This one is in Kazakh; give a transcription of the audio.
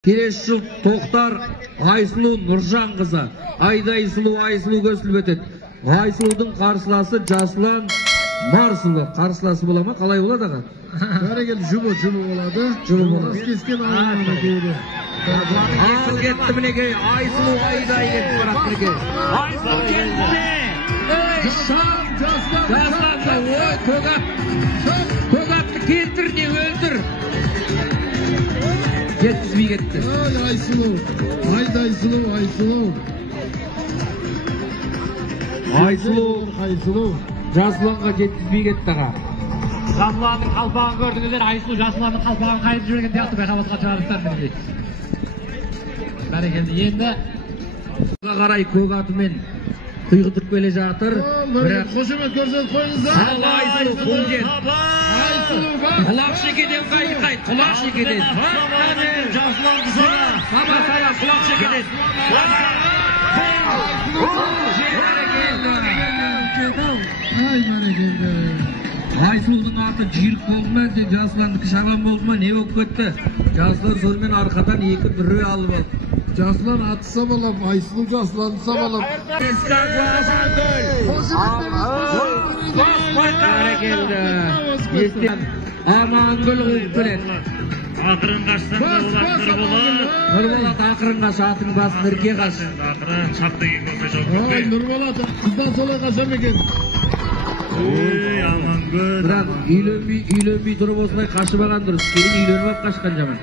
Келесі жыл Тоқтар Айсұлу Нұржан қызы. Айдай сұлу Айсұлу көсіліп өтеді. Айсұлудың қарсыласы Жасұлан Марсұлы. Қарсыласы бола ма? Қалай болады аға? Бәрекелді жұмы болады. болады. Кескен ағаны дейді. Ал кетті мінекей. Айсұлу Айдай кетті барақ мінекей. Айсұлу кетті. Жасұлан көк атты келтір не өлтір. Жеткізбей кетті. Айсұлу. Айсұлу Жасұланға жеткізбей кетті аға. Жасұланның қалпағын көрдіңіздер, Айсұлу Жасұланның қалпағын қайып жүрген сияқты байқаматқа шығарыстар мінекей. Бәрекелді. Енді қарай көк атымен құйғытып келе жатыр. Бірақ Қошемет көрсетіп қойыңыздар. Айсұлу қолден. Құлақ шекеден қайқайды. Құлақ шекеден. Жасұлан қызына. Сабасая құлақ шекеден. Айсұлудың аты жүйрік болды ма, Жасұландікі шабан болды ма, не болып кетті? Жасұлан сонымен арқадан екі бүрі алып алды. Жасұлан аты сабалап, Айсұлу Жасұланды сабалап. Амангүл қуып келеді. Ақырын қашсаң да олар Нұрболат ақырын қаш, атын басын үрке қаш. Ақырын шап деген болса жоқ. Нұрболат қыздан солай қашам екен. Амангүл. Бірақ үйленбей тұрып осылай қашып алған дұрыс. Кейін үйленіп алып қашқан жаман.